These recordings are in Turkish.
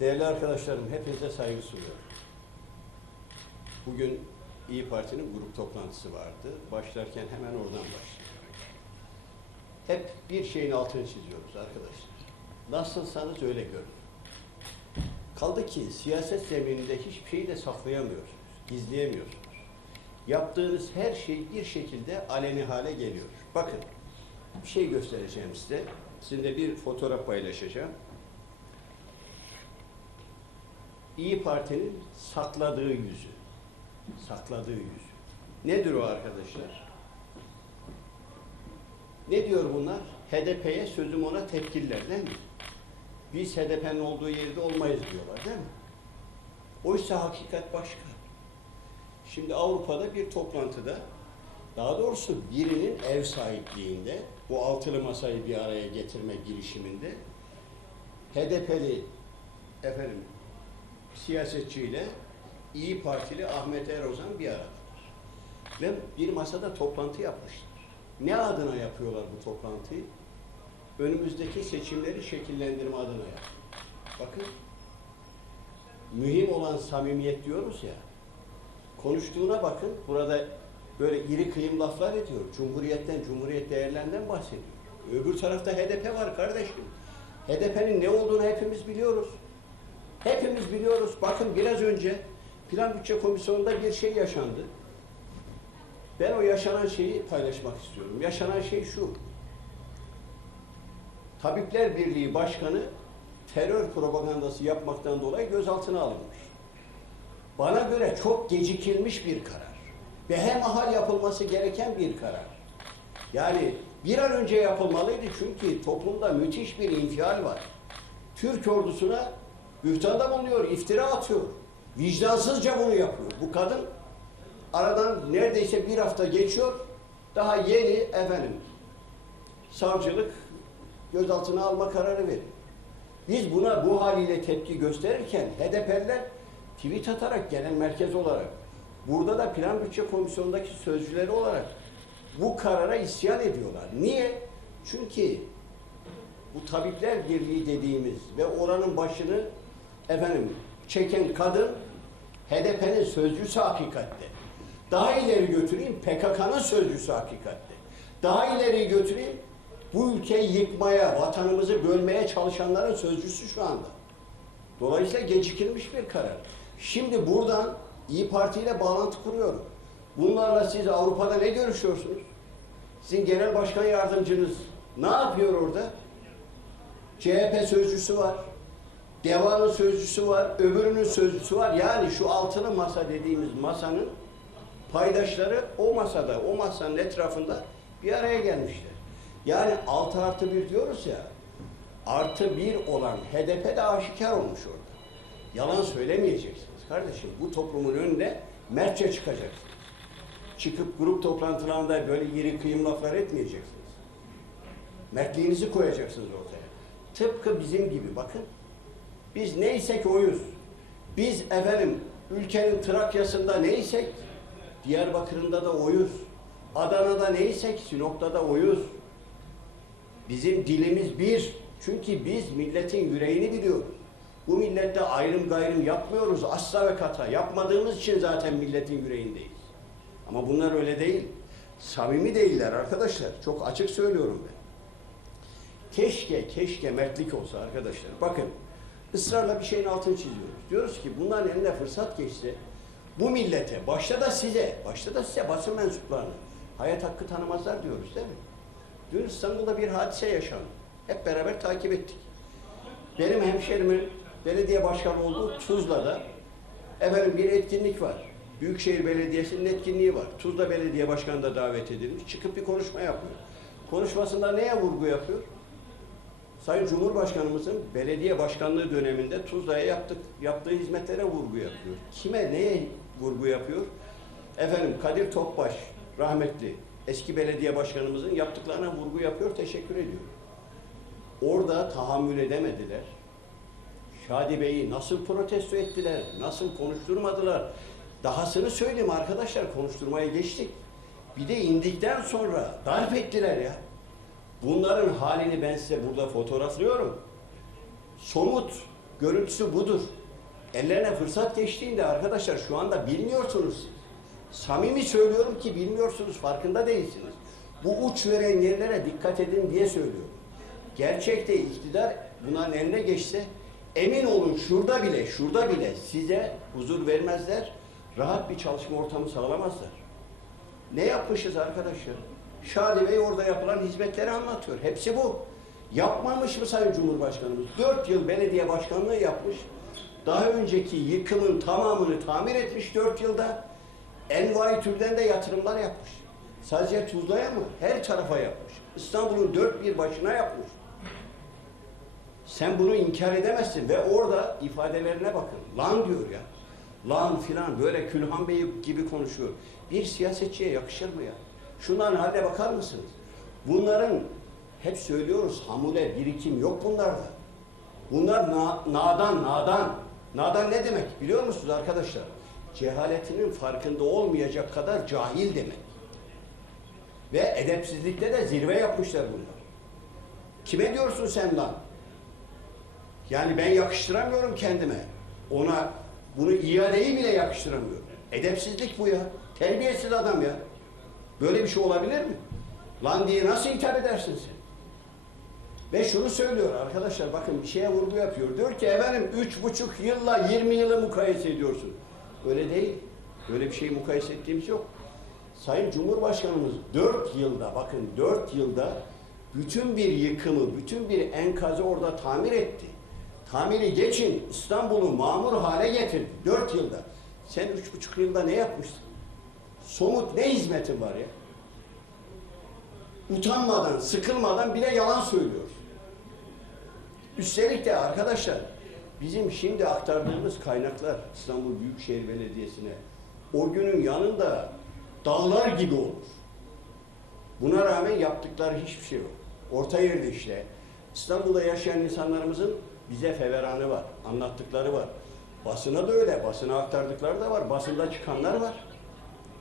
Değerli arkadaşlarım, hepinize saygı sunuyorum. Bugün İyi Parti'nin grup toplantısı vardı. Başlarken hemen oradan başlayalım. Hep bir şeyin altını çiziyoruz arkadaşlar. Nasılsanız öyle görün. Kaldı ki siyaset zemininde hiçbir şeyi de saklayamıyorsunuz, gizleyemiyorsunuz. Yaptığınız her şey bir şekilde aleni hale geliyor. Bakın, bir şey göstereceğim size. Sizinle bir fotoğraf paylaşacağım. İyi Parti'nin sakladığı yüzü. Sakladığı yüzü. Nedir o arkadaşlar? Ne diyor bunlar? HDP'ye sözüm ona tepkililer değil mi? Biz HDP'nin olduğu yerde olmayız diyorlar değil mi? Oysa hakikat başka. Şimdi Avrupa'da bir toplantıda daha doğrusu birinin ev sahipliğinde bu altılı masayı bir araya getirme girişiminde HDP'li efendim siyasetçiyle İyi Partili Ahmet Erozan bir aradalar. Ve bir masada toplantı yapmışlar. Ne adına yapıyorlar bu toplantıyı? Önümüzdeki seçimleri şekillendirme adına yapıyorlar. Bakın, mühim olan samimiyet diyoruz ya, konuştuğuna bakın, burada böyle iri kıyım laflar ediyor. Cumhuriyetten, cumhuriyet değerlerinden bahsediyor. Öbür tarafta HDP var kardeşim. HDP'nin ne olduğunu hepimiz biliyoruz. Hepimiz biliyoruz. Bakın biraz önce Plan Bütçe Komisyonu'nda bir şey yaşandı. Ben o yaşanan şeyi paylaşmak istiyorum. Yaşanan şey şu. Tabipler Birliği Başkanı terör propagandası yapmaktan dolayı gözaltına alınmış. Bana göre çok gecikilmiş bir karar. Ve hem ahal yapılması gereken bir karar. Yani bir an önce yapılmalıydı çünkü toplumda müthiş bir infial var. Türk ordusuna bühtanda bulunuyor, iftira atıyor. Vicdansızca bunu yapıyor. Bu kadın aradan neredeyse bir hafta geçiyor. Daha yeni efendim savcılık gözaltına alma kararı veriyor. Biz buna bu haliyle tepki gösterirken HDP'liler tweet atarak genel merkez olarak burada da plan bütçe komisyonundaki sözcüleri olarak bu karara isyan ediyorlar. Niye? Çünkü bu tabipler birliği dediğimiz ve oranın başını efendim çeken kadın HDP'nin sözcüsü hakikatte. Daha ileri götüreyim PKK'nın sözcüsü hakikatte. Daha ileri götüreyim bu ülkeyi yıkmaya, vatanımızı bölmeye çalışanların sözcüsü şu anda. Dolayısıyla gecikilmiş bir karar. Şimdi buradan İyi Parti ile bağlantı kuruyorum. Bunlarla siz Avrupa'da ne görüşüyorsunuz? Sizin genel başkan yardımcınız ne yapıyor orada? CHP sözcüsü var. Deva'nın sözcüsü var, öbürünün sözcüsü var. Yani şu altılı masa dediğimiz masanın paydaşları o masada, o masanın etrafında bir araya gelmişler. Yani altı artı bir diyoruz ya, artı bir olan HDP de aşikar olmuş orada. Yalan söylemeyeceksiniz kardeşim. Bu toplumun önüne mertçe çıkacaksınız. Çıkıp grup toplantılarında böyle iri kıyım laflar etmeyeceksiniz. Mertliğinizi koyacaksınız ortaya. Tıpkı bizim gibi bakın. Biz neysek oyuz. Biz efendim ülkenin Trakya'sında neysek Diyarbakır'ında da oyuz. Adana'da neysek Sinop'ta da oyuz. Bizim dilimiz bir. Çünkü biz milletin yüreğini biliyoruz. Bu millette ayrım gayrım yapmıyoruz asla ve kata. Yapmadığımız için zaten milletin yüreğindeyiz. Ama bunlar öyle değil. Samimi değiller arkadaşlar. Çok açık söylüyorum ben. Keşke, keşke mertlik olsa arkadaşlar. Bakın, ısrarla bir şeyin altını çiziyoruz. Diyoruz ki bunların eline fırsat geçse, bu millete, başta da size, başta da size basın mensuplarına hayat hakkı tanımazlar diyoruz değil mi? Dün İstanbul'da bir hadise yaşandı. Hep beraber takip ettik. Benim hemşerimin belediye başkanı olduğu Tuzla'da efendim bir etkinlik var. Büyükşehir Belediyesi'nin etkinliği var. Tuzla Belediye Başkanı da davet edilmiş. Çıkıp bir konuşma yapıyor. Konuşmasında neye vurgu yapıyor? Sayın Cumhurbaşkanımızın belediye başkanlığı döneminde Tuzla'ya yaptık, yaptığı hizmetlere vurgu yapıyor. Kime, neye vurgu yapıyor? Efendim Kadir Topbaş, rahmetli eski belediye başkanımızın yaptıklarına vurgu yapıyor, teşekkür ediyor. Orada tahammül edemediler. Şadi Bey'i nasıl protesto ettiler, nasıl konuşturmadılar. Dahasını söyleyeyim arkadaşlar, konuşturmaya geçtik. Bir de indikten sonra darp ettiler ya. Bunların halini ben size burada fotoğraflıyorum. Somut görüntüsü budur. Ellerine fırsat geçtiğinde arkadaşlar şu anda bilmiyorsunuz. Samimi söylüyorum ki bilmiyorsunuz, farkında değilsiniz. Bu uç veren yerlere dikkat edin diye söylüyorum. Gerçekte iktidar bunların eline geçse emin olun şurada bile, şurada bile size huzur vermezler, rahat bir çalışma ortamı sağlamazlar. Ne yapmışız arkadaşlar? Şadi Bey orada yapılan hizmetleri anlatıyor. Hepsi bu. Yapmamış mı Sayın Cumhurbaşkanımız? Dört yıl belediye başkanlığı yapmış. Daha önceki yıkımın tamamını tamir etmiş dört yılda. Envai türden de yatırımlar yapmış. Sadece Tuzla'ya mı? Her tarafa yapmış. İstanbul'un dört bir başına yapmış. Sen bunu inkar edemezsin ve orada ifadelerine bakın. Lan diyor ya. Lan filan böyle Külhan Bey gibi konuşuyor. Bir siyasetçiye yakışır mı ya? Şunların haline bakar mısınız? Bunların hep söylüyoruz hamule birikim yok bunlarda. Bunlar na, nadan, nadan. Nadan ne demek biliyor musunuz arkadaşlar? Cehaletinin farkında olmayacak kadar cahil demek. Ve edepsizlikte de zirve yapmışlar bunlar. Kime diyorsun sen lan? Yani ben yakıştıramıyorum kendime. Ona bunu iadeyi bile yakıştıramıyorum. Edepsizlik bu ya. Terbiyesiz adam ya. Böyle bir şey olabilir mi? Lan diye nasıl hitap edersin sen? Ve şunu söylüyor arkadaşlar bakın bir şeye vurgu yapıyor. Diyor ki efendim üç buçuk yılla 20 yılı mukayese ediyorsun. Öyle değil. Böyle bir şeyi mukayese ettiğimiz yok. Sayın Cumhurbaşkanımız dört yılda bakın dört yılda bütün bir yıkımı, bütün bir enkazı orada tamir etti. Tamiri geçin İstanbul'u mamur hale getirdi. Dört yılda. Sen üç buçuk yılda ne yapmışsın? Somut ne hizmetin var ya? Utanmadan, sıkılmadan bile yalan söylüyorsun. Üstelik de arkadaşlar bizim şimdi aktardığımız kaynaklar İstanbul Büyükşehir Belediyesi'ne o günün yanında dağlar gibi olur. Buna rağmen yaptıkları hiçbir şey yok. Orta yerde işte İstanbul'da yaşayan insanlarımızın bize feveranı var, anlattıkları var. Basına da öyle, basına aktardıkları da var, basında çıkanlar var.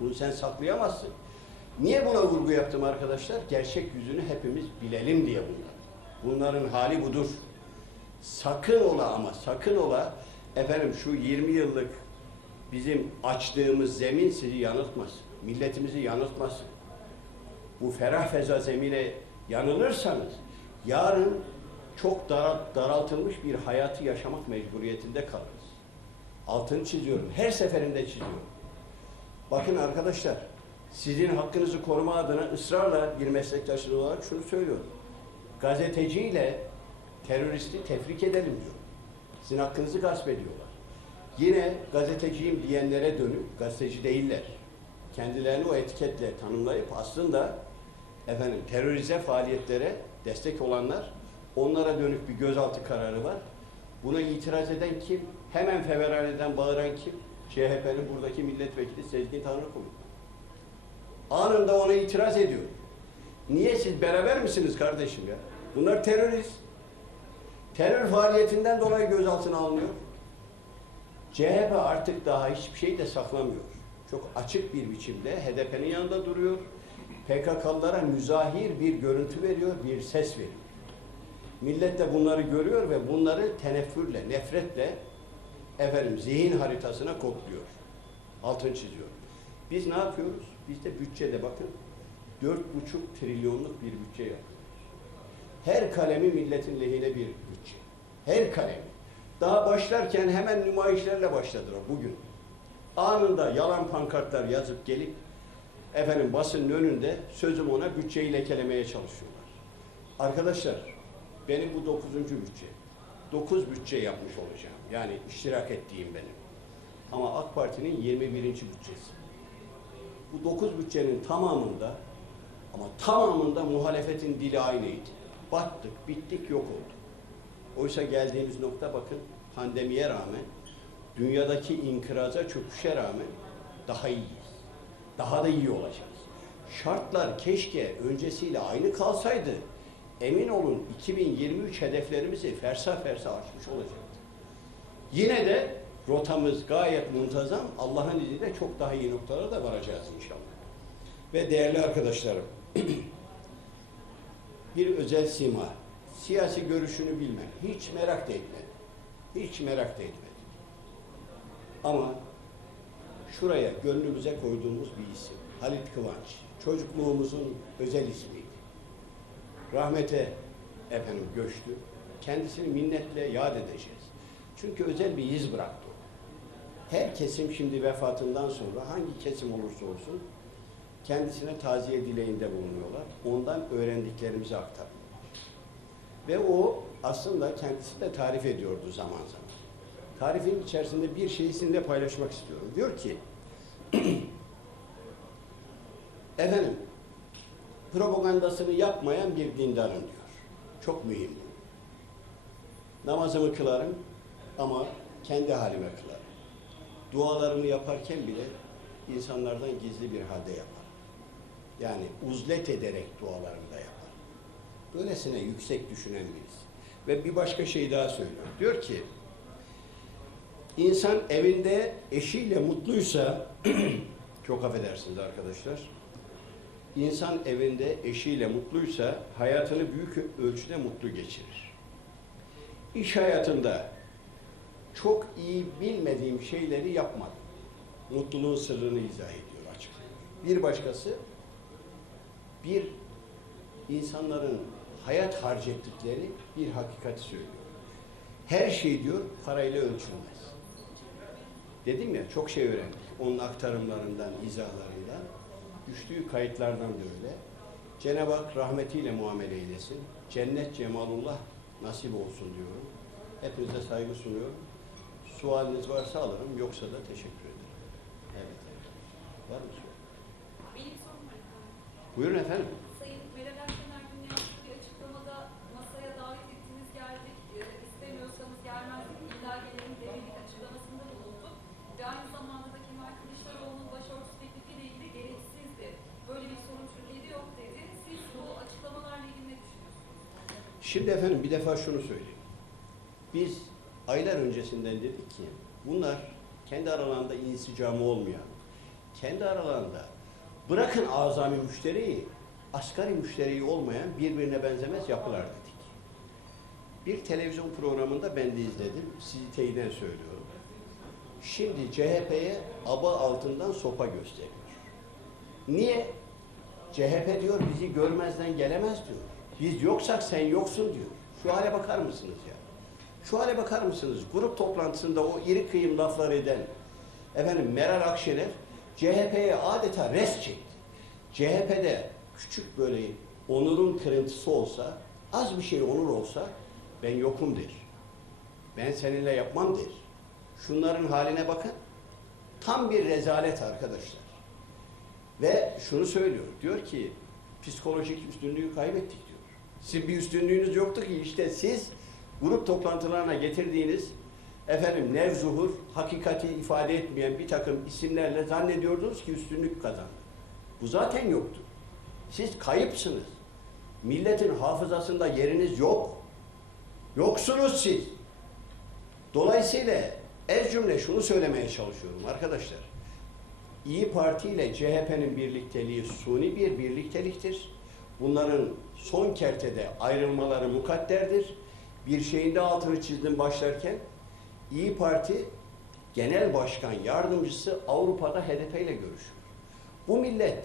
Bunu sen saklayamazsın. Niye buna vurgu yaptım arkadaşlar? Gerçek yüzünü hepimiz bilelim diye bunlar. Bunların hali budur. Sakın ola ama sakın ola efendim şu 20 yıllık bizim açtığımız zemin sizi yanıltmasın. Milletimizi yanıltmasın. Bu ferah feza zemine yanılırsanız yarın çok daral- daraltılmış bir hayatı yaşamak mecburiyetinde kalırız. Altını çiziyorum. Her seferinde çiziyorum. Bakın arkadaşlar, sizin hakkınızı koruma adına ısrarla bir meslektaşınız olarak şunu söylüyorum. Gazeteciyle teröristi tefrik edelim diyor. Sizin hakkınızı gasp ediyorlar. Yine gazeteciyim diyenlere dönüp gazeteci değiller. Kendilerini o etiketle tanımlayıp aslında efendim terörize faaliyetlere destek olanlar onlara dönük bir gözaltı kararı var. Buna itiraz eden kim? Hemen feverhaneden bağıran kim? CHP'nin buradaki milletvekili Sezgin Tanrıkulu. Anında ona itiraz ediyor. Niye siz beraber misiniz kardeşim ya? Bunlar terörist. Terör faaliyetinden dolayı gözaltına alınıyor. CHP artık daha hiçbir şey de saklamıyor. Çok açık bir biçimde HDP'nin yanında duruyor. PKK'lılara müzahir bir görüntü veriyor, bir ses veriyor. Millet de bunları görüyor ve bunları teneffürle, nefretle efendim zihin haritasına kodluyor. Altın çiziyor. Biz ne yapıyoruz? Biz de bütçede bakın dört buçuk trilyonluk bir bütçe yapıyoruz. Her kalemi milletin lehine bir bütçe. Her kalemi. Daha başlarken hemen nümayişlerle başladılar bugün. Anında yalan pankartlar yazıp gelip efendim basının önünde sözüm ona bütçeyi lekelemeye çalışıyorlar. Arkadaşlar benim bu dokuzuncu bütçe. Dokuz bütçe yapmış olacağım. Yani iştirak ettiğim benim. Ama AK Parti'nin 21. bütçesi. Bu dokuz bütçenin tamamında ama tamamında muhalefetin dili aynıydı. Battık, bittik, yok olduk. Oysa geldiğimiz nokta bakın pandemiye rağmen, dünyadaki inkıraza, çöküşe rağmen daha iyiyiz. Daha da iyi olacağız. Şartlar keşke öncesiyle aynı kalsaydı. Emin olun 2023 hedeflerimizi fersa fersa aşmış olacaktı. Yine de rotamız gayet muntazam. Allah'ın izniyle çok daha iyi noktalara da varacağız inşallah. Ve değerli arkadaşlarım, bir özel sima, siyasi görüşünü bilmem, hiç merak da etmem. Hiç merak da etmedik. Ama şuraya gönlümüze koyduğumuz bir isim. Halit Kıvanç. Çocukluğumuzun özel ismiydi. Rahmete efendim göçtü. Kendisini minnetle yad edeceğiz. Çünkü özel bir iz bıraktı. Her kesim şimdi vefatından sonra hangi kesim olursa olsun kendisine taziye dileğinde bulunuyorlar. Ondan öğrendiklerimizi aktarıyorlar. Ve o aslında kendisi de tarif ediyordu zaman zaman. Tarifin içerisinde bir şeyi sizinle paylaşmak istiyorum. Diyor ki, efendim, propagandasını yapmayan bir dindarım diyor. Çok mühim diyor. Namazımı kılarım ama kendi halime kılarım. Dualarımı yaparken bile insanlardan gizli bir halde yaparım. Yani uzlet ederek dualarımı da yaparım. Böylesine yüksek düşünen birisi. Ve bir başka şey daha söylüyor. Diyor ki, insan evinde eşiyle mutluysa, çok affedersiniz arkadaşlar, insan evinde eşiyle mutluysa hayatını büyük ölçüde mutlu geçirir. İş hayatında çok iyi bilmediğim şeyleri yapmadım. Mutluluğun sırrını izah ediyor açıklıyor. Bir başkası, bir insanların hayat harcettikleri bir hakikati söylüyor. Her şey diyor parayla ölçülmez. Dedim ya çok şey öğrendik. Onun aktarımlarından, izahlarından, düştüğü kayıtlardan da öyle. Cenab-ı Hak rahmetiyle muamele eylesin. Cennet cemalullah nasip olsun diyorum. Hepinize saygı sunuyorum. Sualiniz varsa alırım, yoksa da teşekkür ederim. Evet. evet. Var mı sual? Benim sorum var. Buyurun efendim. Sayın Meral Akşener dün yaptığı bir açıklamada masaya davet ettiniz geldik, e, istemiyorsanız gelmezdik, illa gelelim denedik açıklamasında bulundu. Ve aynı zamanda da Kemal Kılıçdaroğlu'nun Şimdi efendim bir defa şunu söyleyeyim. Biz aylar öncesinden dedik ki bunlar kendi aralarında insicamı olmayan, kendi aralarında bırakın azami müşteriyi, asgari müşteriyi olmayan birbirine benzemez yapılar dedik. Bir televizyon programında ben de izledim. Sizi teyiden söylüyorum. Şimdi CHP'ye aba altından sopa gösteriyor. Niye? CHP diyor bizi görmezden gelemez diyor. Biz yoksak sen yoksun diyor. Şu hale bakar mısınız ya? Şu hale bakar mısınız? Grup toplantısında o iri kıyım laflar eden efendim Meral Akşener CHP'ye adeta res çekti. CHP'de küçük böyle onurun kırıntısı olsa, az bir şey onur olsa ben yokum der. Ben seninle yapmam der. Şunların haline bakın. Tam bir rezalet arkadaşlar. Ve şunu söylüyor. Diyor ki psikolojik üstünlüğü kaybettik Sizin bir üstünlüğünüz yoktu ki işte siz grup toplantılarına getirdiğiniz efendim nevzuhur, hakikati ifade etmeyen bir takım isimlerle zannediyordunuz ki üstünlük kazandı. Bu zaten yoktu. Siz kayıpsınız. Milletin hafızasında yeriniz yok. Yoksunuz siz. Dolayısıyla ez cümle şunu söylemeye çalışıyorum arkadaşlar. İyi Parti ile CHP'nin birlikteliği suni bir birlikteliktir. Bunların son kertede ayrılmaları mukadderdir. Bir şeyin de altını çizdim başlarken. İyi Parti Genel Başkan Yardımcısı Avrupa'da HDP ile görüşüyor. Bu millet,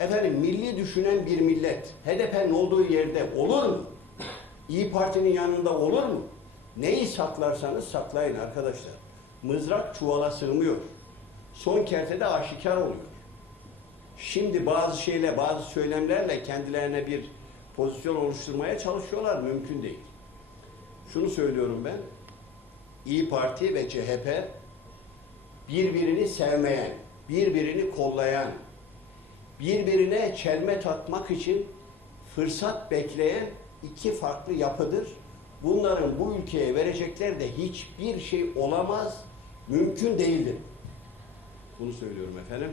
efendim milli düşünen bir millet, HDP'nin olduğu yerde olur mu? İyi Parti'nin yanında olur mu? Neyi saklarsanız saklayın arkadaşlar. Mızrak çuvala sığmıyor. Son kertede aşikar oluyor. Şimdi bazı şeyle, bazı söylemlerle kendilerine bir pozisyon oluşturmaya çalışıyorlar. Mümkün değil. Şunu söylüyorum ben. İyi Parti ve CHP birbirini sevmeyen, birbirini kollayan, birbirine çelme takmak için fırsat bekleyen iki farklı yapıdır. Bunların bu ülkeye verecekleri de hiçbir şey olamaz, mümkün değildir. Bunu söylüyorum efendim.